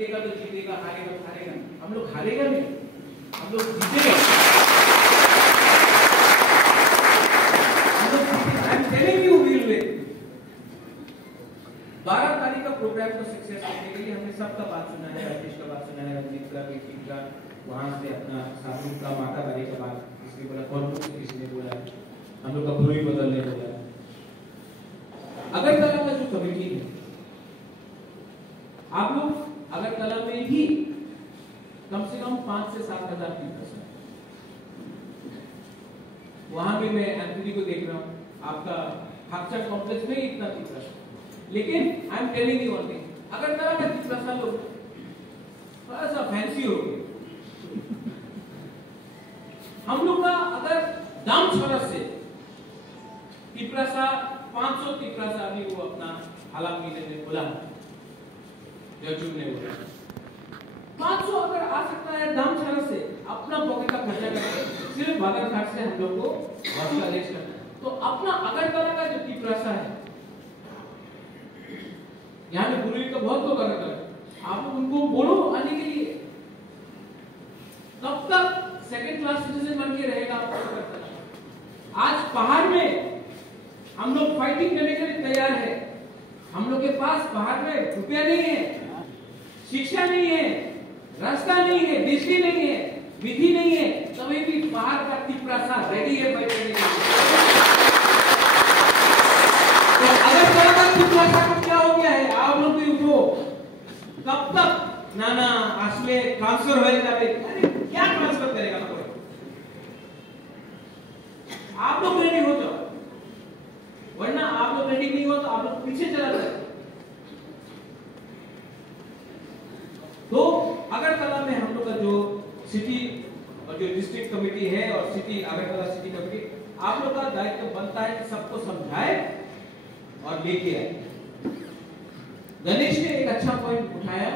जीतेगा तो जीतेगा, हारेगा तो हारेगा। हम लोग हारेगा नहीं, हम लोग जीतेगा। I am telling you we will win. 12 तारीख का प्रोग्राम को सक्सेस करने के लिए हमने सबका बात सुना है, राजेश का बात सुना है, रंजीत का, बेटी का, वहां से अपना साधु का, माता बारी का बात, किसने बोला, कौन किसने बोला, हम लोग का पूरी बदलने बोला। अगरतला का जो कमेटी है, आप लोग अगरतला में ही कम से कम 5 से 7 हजार पीपल्स हैं। वहां भी मैं एंथनी को देख रहा हूं, आपका हाक्चा कॉम्प्लेक्स में इतना पीपल्स है। लेकिन आई am telling you one thing, Agartala का पीपल्स लोग थोड़ा सा फैंसी हो गए। हम लोग का अगर दाम छोरस से पिपरासा 500 पिपरासा अभी वो अपना हालात महीने में बोला, जजू ने बोला 500 अगर आ सकता है दाम छोरस से अपना पॉकेट का खर्चा करके सिर्फ बाजार घाट से हम लोग को हॉस्पिटल रेस्ट करना है, तो अपना अगरतला का जो पिपरासा है, यहाँ पे बुरी का बहुत लोग अगरतला है, आप लोग उनको बोलो आने के लिए। कब तक सेकंड क्लास सिटीजन बन के रहेगा आपको? आज पहाड़ में हम लोग फाइटिंग करने के लिए तैयार है। हम लोग के पास पहाड़ में रुपया नहीं है, शिक्षा नहीं है, रास्ता नहीं है, बिजली नहीं है, विधि नहीं है, तभी भी पहाड़ का पिपरासा रेडी है फाइट करने के लिए। तो अगर का पिपरासा को क्या हो गया है, आप लोग भी उठो। कब तक नाना आसले ट्रांसफर हो जाए, अरे क्या ट्रांसफर करेगा कोई? आप लोग रेडी हो जाओ, वरना आप लोग रेडी नहीं हो तो आप लोग पीछे चला जाए। तो अगरतला में हम लोग का जो सिटी और जो डिस्ट्रिक्ट कमेटी है और सिटी अगरतला सिटी कमेटी, आप लोग का दायित्व बनता है कि सबको समझाए और लेके आए। गणेश ने एक अच्छा पॉइंट उठाया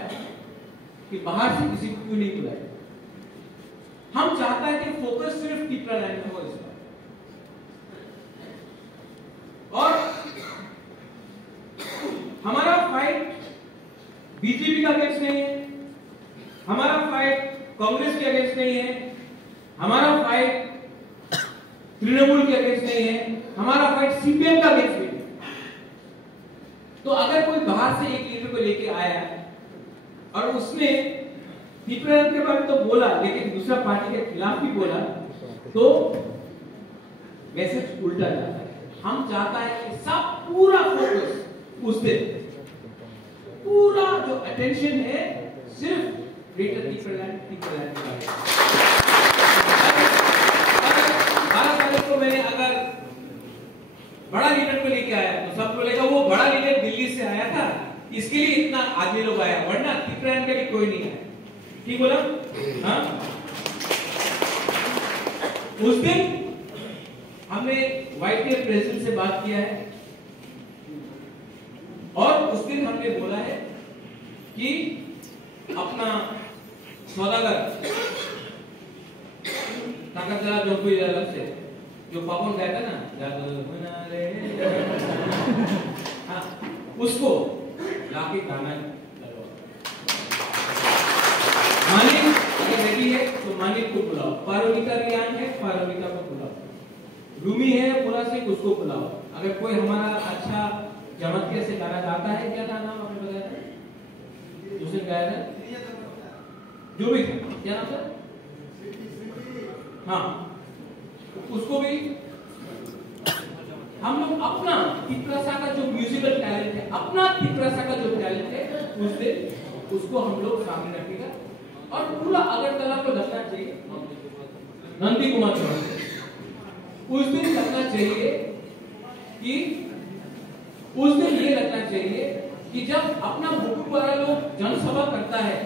कि बाहर से किसी को क्यों नहीं बुलाया। हम चाहता है कि फोकस सिर्फ टिपरा लाइन में हो इस बार, और हमारा फाइट बीजेपी का अगेंस्ट नहीं है, हमारा फाइट कांग्रेस के अगेंस्ट नहीं है, हमारा फाइट तृणमूल के अगेंस्ट नहीं है, हमारा फाइट सीपीएम का अगेंस्ट नहीं है। तो अगर कोई बाहर से एक लीडर को लेके आया और उसने पिपरा के बारे में तो बोला लेकिन दूसरा पार्टी के खिलाफ भी बोला, तो मैसेज उल्टा जाता है। हम चाहता है कि सब पूरा फोकस उस दिन, पूरा जो अटेंशन है सिर्फ ग्रेटर पिपरा का। 12 तारीख को मैंने अगर बड़ा लीडर को लेके आया तो सब बोलेगा वो बड़ा लीडर दिल्ली से आया था, इसके लिए इतना आदमी लोग आया, वरना पिपरा के लिए कोई नहीं है। ठीक बोला? हाँ, उस दिन हमने वाईपीएफ प्रेसिडेंट से बात किया है और उस दिन हमने बोला है कि अपना सौदागर ताकतला जो कोई से जो पापन गाया था ना, जादू बना रे, हाँ, उसको लाके गाना मानिक अगर रेडी है तो मानिक को बुलाओ, पारोमिता रियान है पारोमिता को बुलाओ, रूमी है बोला से उसको बुलाओ। अगर कोई हमारा अच्छा जमतिया से गाना गाता है, क्या था नाम आपने बताया था, दूसरे गाया था, जो भी था, क्या नाम था, हाँ, उसको भी हम लोग अपना पिपरासा का जो म्यूजिकल टैलेंट है, अपना पिपरासा का जो टैलेंट है उस दिन उसको हम लोग सामने रखेगा और पूरा अगरतला को लगना चाहिए नंदी कुमार चौहान। उस दिन लगना चाहिए कि उस दिन ये लगना चाहिए कि जब अपना बुटू वाला लोग जनसभा करता है,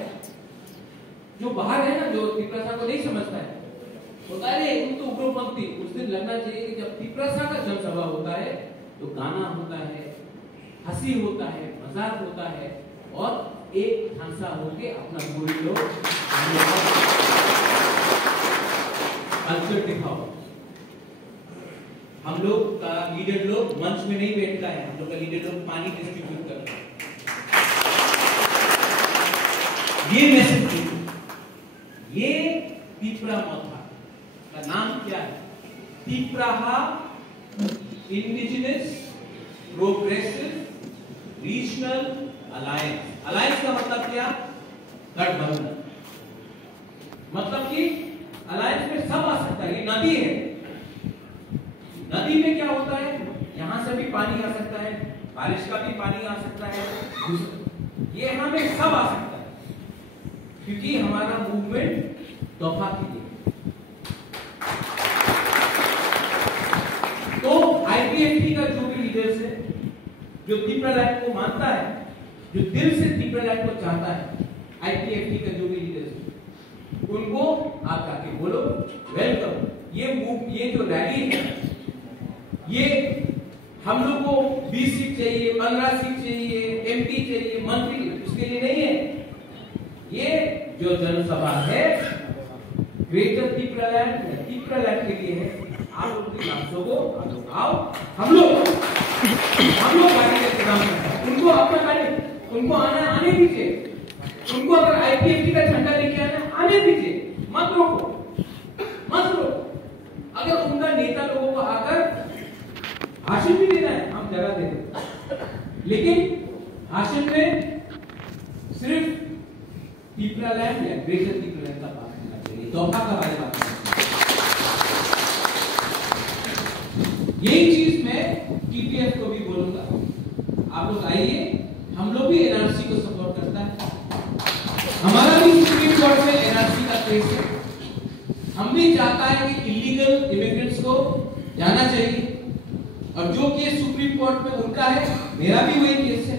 जो बाहर है ना, जो पिपरासा को नहीं समझता है, होता है तुम तो उग्रपंथी, उस दिन लगना चाहिए कि जब पिपरासा का जनसभा होता है तो गाना होता है, हंसी होता है, मजाक होता है और एक ढांसा होके अपना पूरी लोग कल्चर दिखाओ। हम लोग का लीडर लोग मंच में नहीं बैठता है, हम लोग का लीडर लोग पानी डिस्ट्रीब्यूट करता है। ये मैसेज दीजिए। ये तिप्रा मोथा का नाम क्या है? Tipraha Indigenous Progressive Regional Alliance. Alliance का मतलब क्या? गठबंधन। मतलब कि अलायंस में सब आ सकता है। ये नदी है, नदी में क्या होता है? यहां से भी पानी आ सकता है, बारिश का भी पानी आ सकता है, ये यहां में सब आ सकता है, क्योंकि हमारा मूवमेंट दफा के लिए। तो आईपीएफटी का जो भी लीडर्स है, जो तिप्रा लैंड को मानता है, जो दिल से तिप्रा लैंड को चाहता है, आईपीएफटी का जो भी लीडर्स है, उनको आप जाके बोलो वेलकम। ये जो रैली है, ये हम लोग को 20 सीट चाहिए, 15 सीट चाहिए, एमपी चाहिए, मंत्री, उसके लिए नहीं है। ये जो जनसभा है ग्रेटर तिप्रा लैंड के लिए है। आप उनकी बातों को आओ, हम लोग गाड़ी का काम करते हैं। उनको अपना गाड़ी, उनको आने दीजिए। उनको अगर आईपीएफटी का झंडा लेके आने दीजिए, मत रोको। अगर उनका नेता लोगों को आकर भाषण भी देना है, हम जगह दे दें, लेकिन भाषण में सिर्फ तिप्रा लैंड या ग्रेटर तिप्रा लैंड का बात करना चाहिए, तोहफा का बारे में बात करना चाहिए। यही चीज मैं टीपीएफ को भी बोलूंगा, आप लोग आइए, हम लोग भी एनआरसी को सपोर्ट करता है। हमारा भी सुप्रीम कोर्ट में एनआरसी का केस है। हम भी चाहता है कि इलीगल इमिग्रेंट्स को जाना चाहिए, और जो केस सुप्रीम कोर्ट में उनका है, मेरा भी वही केस है,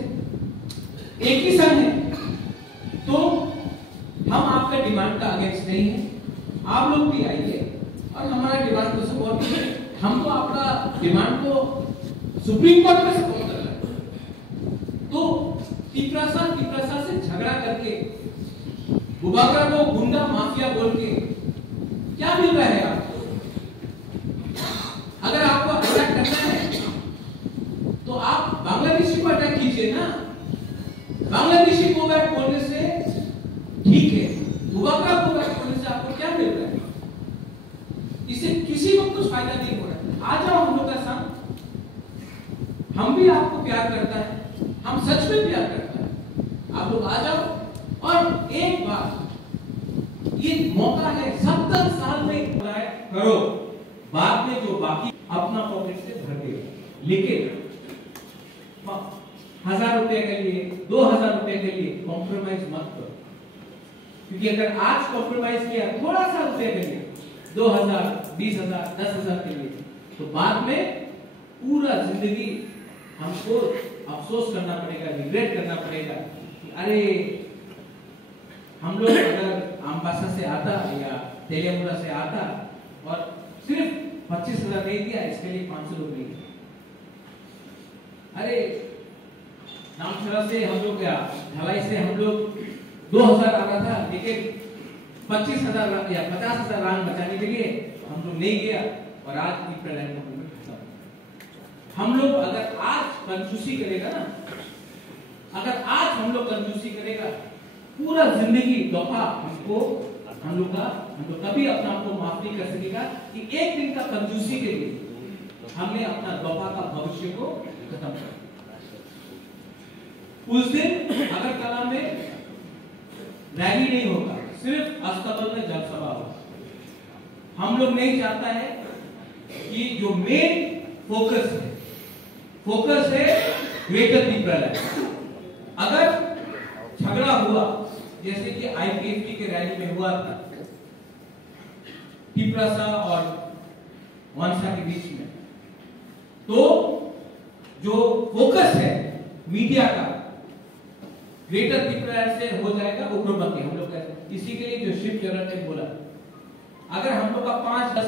एक ही संघ है। तो हम आपका डिमांड का अगेंस्ट नहीं है। आप लोग भी आइए और हमारा डिमांड को सपोर्ट कीजिए। हम तो आपका डिमांड को सुप्रीम कोर्ट में सपोर्ट कर रहे हैं। तो तिप्रासा से झगड़ा करके, बुबाकर को गुंडा माफिया बोल के क्या मिल रहा है आपको? अगर आपको अटैक करना है तो आप बांग्लादेशी को अटैक कीजिए ना। बांग्लादेशी को बैक बोलने से ठीक है, बुबाकर को बैक बोलने से आपको क्या मिल रहा है? इससे किसी को कुछ फायदा नहीं हो रहा है। आ जाओ हम लोग का संग, हम भी आपको प्यार करता है, हम सच में प्यार करता है। आप लोग आ जाओ, और एक बार ये मौका है, 70 साल में करो, बाद में जो बाकी अपना पॉकेट से भर दे। लेकिन 1000 रुपए के लिए, 2000 रुपए के लिए कॉम्प्रोमाइज मत करो, क्योंकि अगर आज कॉम्प्रोमाइज किया थोड़ा सा रुपए के लिए, 2000, 20,000, 10,000 के लिए, तो बाद में पूरा जिंदगी हमको अफसोस करना पड़ेगा, रिग्रेट करना पड़ेगा कि अरे हम लोग अगर अम्बासा से आता या तेलियामुरा से आता और सिर्फ 25,000 नहीं दिया, इसके लिए 500 लोग नहीं दिया। अरे नामसरा से हम लोग या ढलाई से हम लोग 2000 आ रहा था, लेकिन 25,000 या 50,000 रान बचाने के लिए हम लोग नहीं गया, और आज तिप्रा लैंड का मूवमेंट खत्म। हम लोग अगर आज कंजूसी करेगा ना, अगर आज हम लोग कंजूसी करेगा, पूरा जिंदगी दफा हमको हम लोग कभी अपना आपको माफ नहीं कर सकेगा कि एक दिन का कंजूसी के लिए हमने अपना दफा का भविष्य को खत्म कर। उस दिन अगरतला में रैली नहीं होगा, सिर्फ अस्तबल में जनसभा होगा। हम लोग नहीं चाहता है कि जो मेन फोकस है ग्रेटर तिप्रा लैंड। अगर झगड़ा हुआ जैसे कि आईपीएफटी के रैली में हुआ था तिप्रासा और वानसा के बीच में, तो जो फोकस है मीडिया का ग्रेटर तिप्रा लैंड से हो जाएगा उग्रपंथी। हम लोग इसी के लिए जो शिव चरण ने बोला, अगर हम लोग का 5-10